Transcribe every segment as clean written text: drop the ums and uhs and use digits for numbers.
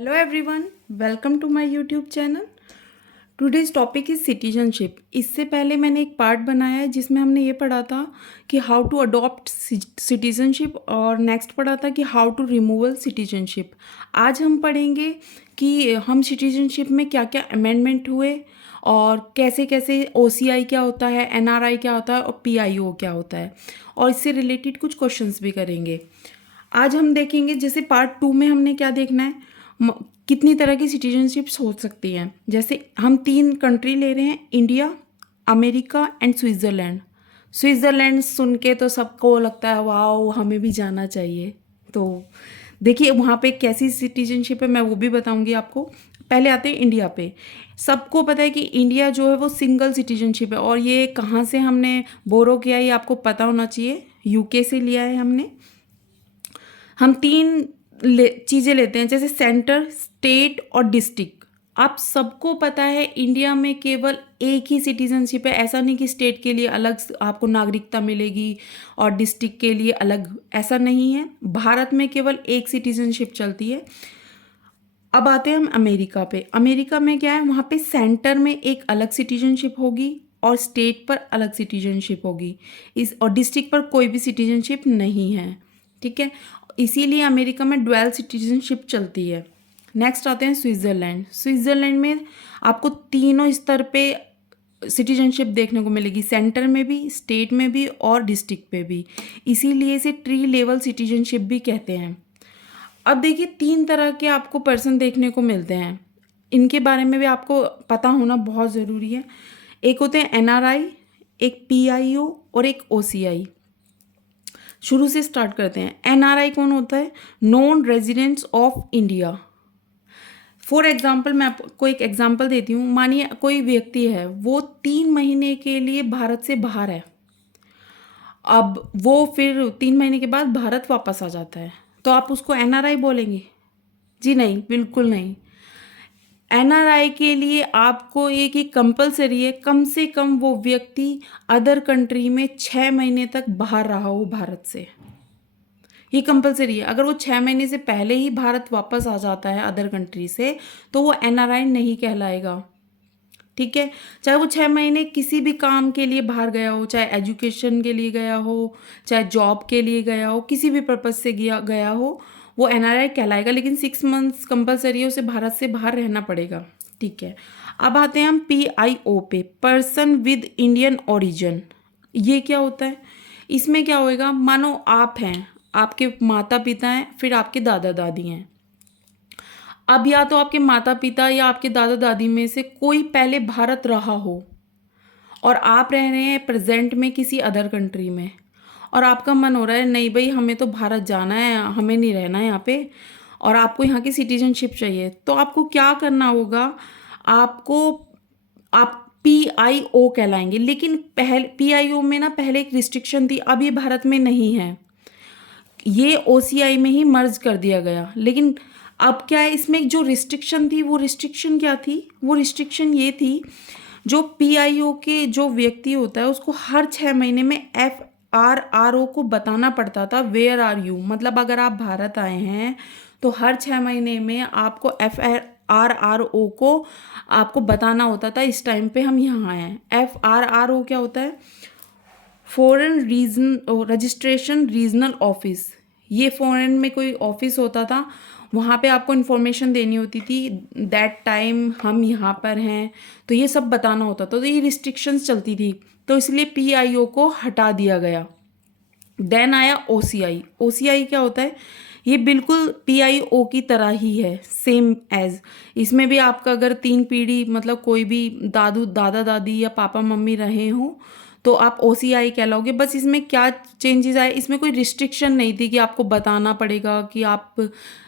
Hello everyone, welcome to my YouTube channel. Today's topic is citizenship. इससे पहले मैंने एक पार्ट बनाया है जिसमें हमने ये पढ़ा था कि हाउ टू अडॉप्ट सिटीजनशिप और नेक्स्ट पढ़ा था कि हाउ टू रिमूवल सिटीजनशिप। आज हम पढ़ेंगे कि हम सिटीजनशिप में क्या क्या अमेंडमेंट हुए और कैसे कैसे ओसीआई क्या होता है, एनआरआई क्या होता है और पीआईओ क्या होता है, और इससे रिलेटेड कुछ क्वेश्चंस भी करेंगे। आज हम देखेंगे जैसे पार्ट 2 में हमने क्या देखना है, कितनी तरह की सिटीजनशिप्स हो सकती हैं। जैसे हम 3 कंट्री ले रहे हैं, India, America and Switzerland. Switzerland सुन के तो सबको लगता है वाह हमें भी जाना चाहिए। तो देखिए वहाँ पे कैसी सिटीजनशिप है मैं वो भी बताऊंगी आपको। पहले आते हैं इंडिया पे। सबको पता है कि इंडिया जो है वो सिंगल सिटीजनशिप है, और ये कहाँ से हमने बोरो किया ये आपको पता होना चाहिए। यूके से लिया है हमने। हम 3 चीज़ें लेते हैं, जैसे सेंटर, स्टेट और डिस्ट्रिक्ट। आप सबको पता है इंडिया में केवल एक ही सिटीजनशिप है। ऐसा नहीं कि स्टेट के लिए अलग आपको नागरिकता मिलेगी और डिस्ट्रिक्ट के लिए अलग, ऐसा नहीं है। भारत में केवल एक सिटीजनशिप चलती है। अब आते हैं हम अमेरिका पे। अमेरिका में क्या है, वहाँ पे सेंटर में एक अलग सिटीजनशिप होगी और स्टेट पर अलग सिटीजनशिप होगी, इस और डिस्ट्रिक्ट पर कोई भी सिटीजनशिप नहीं है। ठीक है, इसीलिए अमेरिका में डुअल सिटीजनशिप चलती है। नेक्स्ट आते हैं स्विट्ज़रलैंड। स्विट्ज़रलैंड में आपको तीनों स्तर पे सिटीजनशिप देखने को मिलेगी, सेंटर में भी, स्टेट में भी और डिस्ट्रिक्ट पे भी। इसीलिए इसे ट्री लेवल सिटीजनशिप भी कहते हैं। अब देखिए 3 तरह के आपको पर्सन देखने को मिलते हैं, इनके बारे में भी आपको पता होना बहुत ज़रूरी है। एक होते हैं एनआरआई, एक पीआईओ और एक ओसीआई। शुरू से स्टार्ट करते हैं। एनआरआई कौन होता है? Non residents of India. For example मैं आपको एक एग्जाम्पल देती हूँ। मानिए कोई व्यक्ति है, वो 3 महीने के लिए भारत से बाहर है। अब वो फिर 3 महीने के बाद भारत वापस आ जाता है, तो आप उसको एनआरआई बोलेंगे? जी नहीं, बिल्कुल नहीं। एनआरआई के लिए आपको एक ही कंपलसरी है, कम से कम वो व्यक्ति अदर कंट्री में 6 महीने तक बाहर रहा हो भारत से। ये कंपलसरी है। अगर वो 6 महीने से पहले ही भारत वापस आ जाता है अदर कंट्री से, तो वो एनआरआई नहीं कहलाएगा। ठीक है, चाहे वो 6 महीने किसी भी काम के लिए बाहर गया हो, चाहे एजुकेशन के लिए गया हो, चाहे जॉब के लिए गया हो, किसी भी पर्पज से गया हो, वो एनआरआई कहलाएगा। लेकिन 6 मंथ्स कंपलसरी है, उसे भारत से बाहर रहना पड़ेगा। ठीक है, अब आते हैं हम पीआईओ पे, पर्सन विद इंडियन ओरिजिन। ये क्या होता है? इसमें क्या होएगा, मानो आप हैं, आपके माता पिता हैं, फिर आपके दादा दादी हैं। अब या तो आपके माता पिता या आपके दादा दादी में से कोई पहले भारत रहा हो और आप रह रहे हैं प्रेजेंट में किसी अदर कंट्री में, और आपका मन हो रहा है नहीं भाई हमें तो भारत जाना है, हमें नहीं रहना है यहाँ पे, और आपको यहाँ की सिटीजनशिप चाहिए, तो आपको क्या करना होगा? आपको आप पीआईओ कहलाएंगे। लेकिन पहले पीआईओ में ना पहले एक रिस्ट्रिक्शन थी, अब ये भारत में नहीं है, ये ओसीआई में ही मर्ज कर दिया गया। लेकिन अब क्या है, इसमें जो रिस्ट्रिक्शन थी, वो रिस्ट्रिक्शन क्या थी? वो रिस्ट्रिक्शन ये थी, जो पीआईओ के जो व्यक्ति होता है उसको हर 6 महीने में एफआरआरओ को बताना पड़ता था वेयर आर यू। मतलब अगर आप भारत आए हैं तो हर 6 महीने में आपको एफआरआरओ को आपको बताना होता था इस टाइम पे हम यहाँ आए हैं। एफआरआरओ क्या होता है? Foreign region registration regional office. ये फॉरेन में कोई ऑफिस होता था, वहाँ पे आपको इन्फॉर्मेशन देनी होती थी, दैट टाइम हम यहाँ पर हैं, तो ये सब बताना होता था। तो ये रिस्ट्रिक्शंस चलती थी, तो इसलिए पीआईओ को हटा दिया गया। देन आया ओसीआई। ओसीआई क्या होता है? ये बिल्कुल पीआईओ की तरह ही है, सेम एज। इसमें भी आपका अगर 3 पीढ़ी मतलब कोई भी दादा दादी या पापा मम्मी रहे हों तो आप ओसीआई कहलाओगे। बस इसमें क्या चेंजेस आए, इसमें कोई रिस्ट्रिक्शन नहीं थी कि आपको बताना पड़ेगा कि आप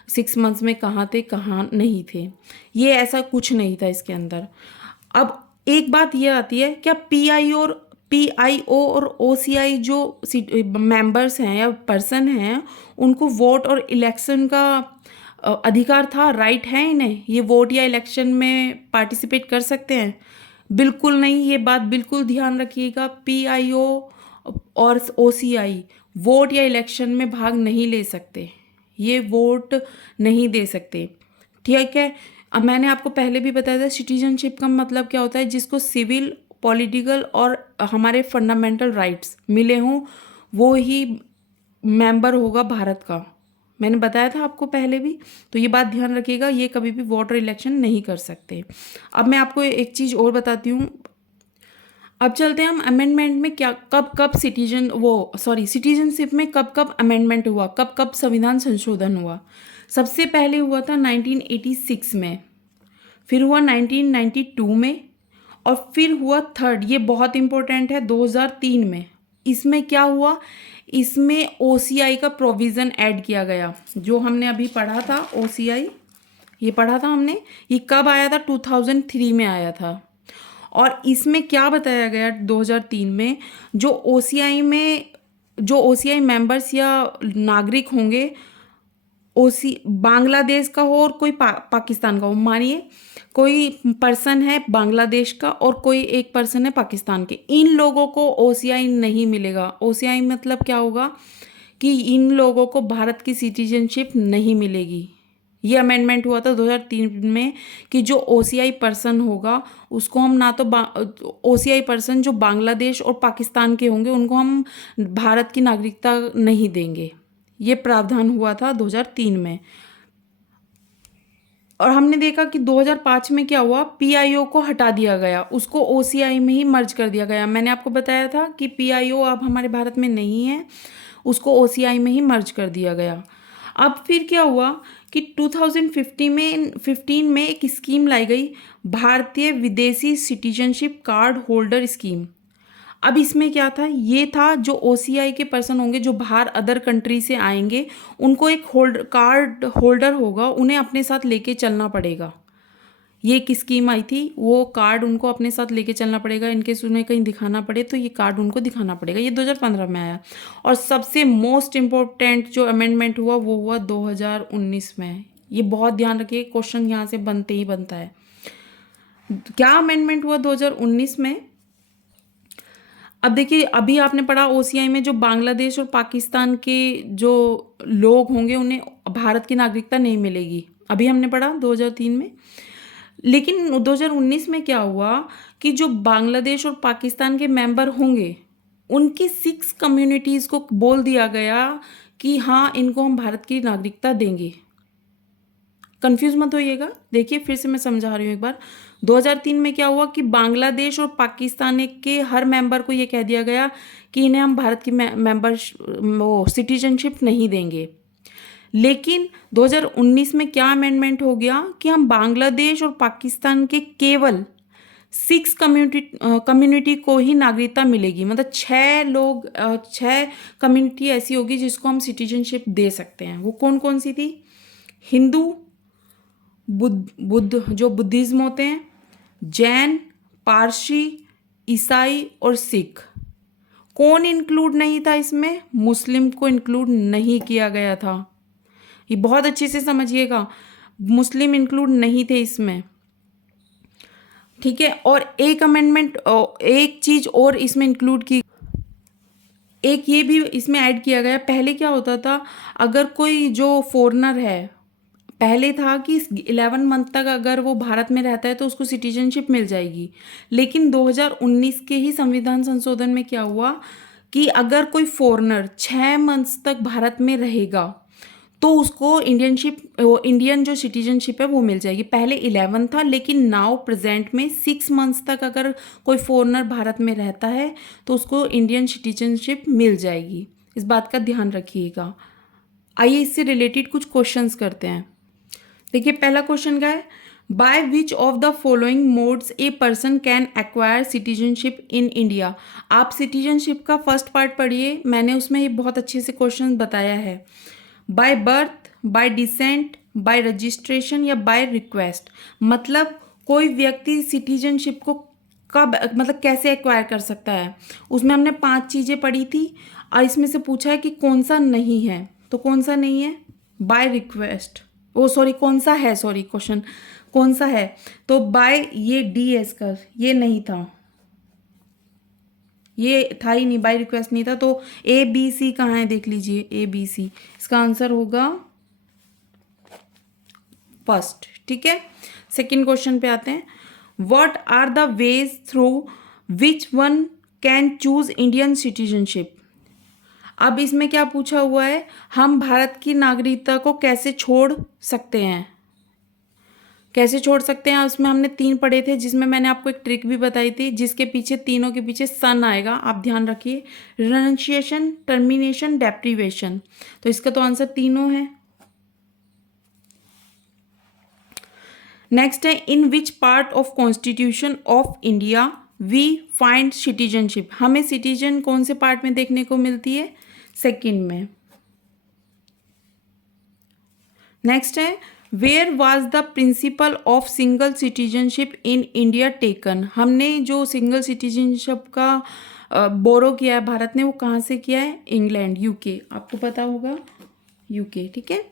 6 मंथ्स में कहाँ थे कहाँ नहीं थे, ये ऐसा कुछ नहीं था इसके अंदर। अब एक बात ये आती है, क्या पीआईओ और ओसीआई जो मेंबर्स हैं या पर्सन हैं, उनको वोट और इलेक्शन का अधिकार था, राइट है इन्हें? ये वोट या इलेक्शन में पार्टिसिपेट कर सकते हैं? बिल्कुल नहीं। ये बात बिल्कुल ध्यान रखिएगा, पीआईओ और ओसीआई वोट या इलेक्शन में भाग नहीं ले सकते, ये वोट नहीं दे सकते। ठीक है। अब मैंने आपको पहले भी बताया था सिटीजनशिप का मतलब क्या होता है, जिसको सिविल, पॉलिटिकल और हमारे फंडामेंटल राइट्स मिले हों वो ही मेंबर होगा भारत का। मैंने बताया था आपको पहले भी, तो ये बात ध्यान रखिएगा, ये कभी भी वोटर इलेक्शन नहीं कर सकते। अब मैं आपको एक चीज़ और बताती हूँ। अब चलते हैं हम अमेंडमेंट में क्या कब कब सिटीजनशिप में कब कब अमेंडमेंट हुआ, कब कब संविधान संशोधन हुआ। सबसे पहले हुआ था 1986 में, फिर हुआ 1992 में, और फिर हुआ थर्ड, ये बहुत इंपॉर्टेंट है, 2003 में। इसमें क्या हुआ, इसमें ओसीआई का प्रोविज़न ऐड किया गया। जो हमने अभी पढ़ा था ओसीआई, ये पढ़ा था हमने, ये कब आया था, 2003 में आया था। और इसमें क्या बताया गया 2003 में, जो ओसीआई मेंबर्स या नागरिक होंगे, बांग्लादेश का हो और कोई पाकिस्तान का हो। मानिए कोई पर्सन है बांग्लादेश का और कोई एक पर्सन है पाकिस्तान के, इन लोगों को ओसीआई नहीं मिलेगा। ओसीआई मतलब क्या होगा कि इन लोगों को भारत की सिटीजनशिप नहीं मिलेगी। ये अमेंडमेंट हुआ था 2003 में कि जो ओसीआई पर्सन होगा उसको हम ना तो ओसीआई पर्सन जो बांग्लादेश और पाकिस्तान के होंगे उनको हम भारत की नागरिकता नहीं देंगे। ये प्रावधान हुआ था 2003 में। और हमने देखा कि 2005 में क्या हुआ, पीआईओ को हटा दिया गया, उसको ओसीआई में ही मर्ज कर दिया गया। मैंने आपको बताया था कि पीआईओ अब हमारे भारत में नहीं है, उसको ओसीआई में ही मर्ज कर दिया गया। अब फिर क्या हुआ कि 2015 में एक स्कीम लाई गई, भारतीय विदेशी सिटीजनशिप कार्ड होल्डर स्कीम। अब इसमें क्या था, ये था जो ओसीआई के पर्सन होंगे जो बाहर अदर कंट्री से आएंगे, उनको एक कार्ड होल्डर होगा, उन्हें अपने साथ लेके चलना पड़ेगा। ये एक स्कीम आई थी, वो कार्ड उनको अपने साथ लेके चलना पड़ेगा, इनकेस उन्हें कहीं दिखाना पड़े तो ये कार्ड उनको दिखाना पड़ेगा। ये 2015 में आया। और सबसे मोस्ट इम्पोर्टेंट जो अमेंडमेंट हुआ वो हुआ 2019 में। ये बहुत ध्यान रखिए, क्वेश्चन यहाँ से बनते ही बनता है। क्या अमेंडमेंट हुआ 2019 में? अब देखिए, अभी आपने पढ़ा ओसीआई में जो बांग्लादेश और पाकिस्तान के जो लोग होंगे उन्हें भारत की नागरिकता नहीं मिलेगी, अभी हमने पढ़ा 2003 में। लेकिन 2019 में क्या हुआ कि जो बांग्लादेश और पाकिस्तान के मेंबर होंगे उनकी 6 कम्युनिटीज़ को बोल दिया गया कि हाँ, इनको हम भारत की नागरिकता देंगे। कंफ्यूज मत होइएगा, देखिए फिर से मैं समझा रही हूँ एक बार। 2003 में क्या हुआ कि बांग्लादेश और पाकिस्तान के हर मेंबर को ये कह दिया गया कि इन्हें हम भारत की सिटीजनशिप नहीं देंगे। लेकिन 2019 में क्या अमेंडमेंट हो गया कि हम बांग्लादेश और पाकिस्तान के केवल 6 कम्युनिटी को ही नागरिकता मिलेगी। मतलब 6 कम्युनिटी ऐसी होगी जिसको हम सिटीजनशिप दे सकते हैं। वो कौन कौन सी थी? हिंदू, बुद्ध जो बुद्धिज्म होते हैं, जैन, पारसी, ईसाई और सिख। कौन इंक्लूड नहीं था इसमें? मुस्लिम को इंक्लूड नहीं किया गया था। ये बहुत अच्छे से समझिएगा, मुस्लिम इंक्लूड नहीं थे इसमें, ठीक है। और एक अमेंडमेंट, एक चीज और इसमें इंक्लूड की, एक ये भी इसमें ऐड किया गया। पहले क्या होता था, अगर कोई जो फॉरेनर है, पहले था कि 11 मंथ तक अगर वो भारत में रहता है तो उसको सिटीजनशिप मिल जाएगी। लेकिन 2019 के ही संविधान संशोधन में क्या हुआ कि अगर कोई फॉरेनर 6 मंथ्स तक भारत में रहेगा तो उसको इंडियन जो सिटीजनशिप है वो मिल जाएगी। पहले 11 था, लेकिन नाउ प्रेजेंट में 6 मंथ्स तक अगर कोई फॉरेनर भारत में रहता है तो उसको इंडियन सिटीजनशिप मिल जाएगी। इस बात का ध्यान रखिएगा। आइए इससे रिलेटेड कुछ क्वेश्चंस करते हैं। देखिए पहला क्वेश्चन क्या है, by which of the following modes a person can acquire citizenship in India. आप सिटीजनशिप का फर्स्ट पार्ट पढ़िए, मैंने उसमें ये बहुत अच्छे से क्वेश्चन बताया है। By birth, bye decent, bye registration या बाय रिक्वेस्ट। मतलब कोई व्यक्ति सिटीजनशिप को कब, मतलब कैसे एक्वायर कर सकता है। उसमें हमने 5 चीज़ें पढ़ी थी और इसमें से पूछा है कि कौन सा नहीं है, तो कौन सा नहीं है? बाय रिक्वेस्ट, कौन सा है, क्वेश्चन कौन सा है? तो बाय, ये डी एस का ये नहीं था, ये था ही नहीं, बाय रिक्वेस्ट नहीं था। तो ए बी सी कहाँ है, देख लीजिए, ए बी सी, इसका आंसर होगा फर्स्ट, ठीक है, सेकंड क्वेश्चन पे आते हैं। What are the ways through which one can choose Indian citizenship. अब इसमें क्या पूछा हुआ है, हम भारत की नागरिकता को कैसे छोड़ सकते हैं, कैसे छोड़ सकते हैं। उसमें हमने 3 पढ़े थे, जिसमें मैंने आपको एक ट्रिक भी बताई थी, जिसके पीछे तीनों के पीछे सन आएगा, आप ध्यान रखिए। Renunciation, termination, deprivation. तो इसका तो आंसर तीनों है। नेक्स्ट है, in which part of constitution of India we find citizenship. हमें सिटीजन कौन से पार्ट में देखने को मिलती है, सेकंड में। नेक्स्ट है, where was the principle of single citizenship in India taken. हमने जो सिंगल सिटीजनशिप का बोरो किया है भारत ने, वो कहाँ से किया है, इंग्लैंड, यूके, आपको पता होगा, यूके, ठीक है।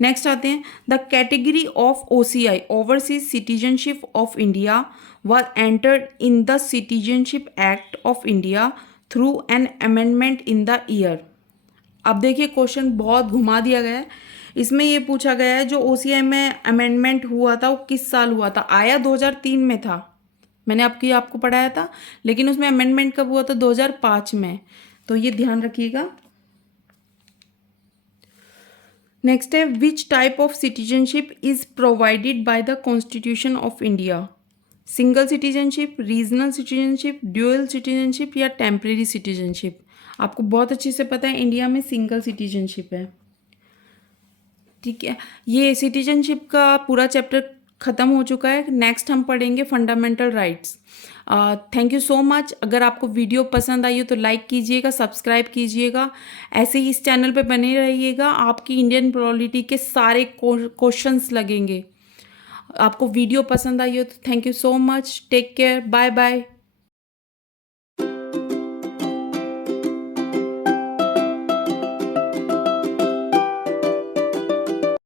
नेक्स्ट आते हैं, the category of OCI overseas citizenship of India was entered in the citizenship act of India through an amendment in the year. अब देखिए क्वेश्चन बहुत घुमा दिया गया है। इसमें ये पूछा गया है जो ओसीआई में अमेंडमेंट हुआ था वो किस साल हुआ था। आया 2003 में था, मैंने आपको पढ़ाया था, लेकिन उसमें अमेंडमेंट कब हुआ था, 2005 में। तो ये ध्यान रखिएगा। नेक्स्ट है, which type of citizenship is provided by the constitution of India. Single citizenship, regional citizenship, dual citizenship या टेम्परेरी सिटीजनशिप। आपको बहुत अच्छे से पता है इंडिया में सिंगल सिटीजनशिप है, ठीक है। ये सिटीजनशिप का पूरा चैप्टर ख़त्म हो चुका है। नेक्स्ट हम पढ़ेंगे fundamental rights. Thank you so much. अगर आपको वीडियो पसंद आई हो तो लाइक कीजिएगा, सब्सक्राइब कीजिएगा, ऐसे ही इस चैनल पे बने रहिएगा। आपकी इंडियन पॉलिटी के सारे क्वेश्चंस लगेंगे। आपको वीडियो पसंद आई हो तो thank you so much, take care, bye bye.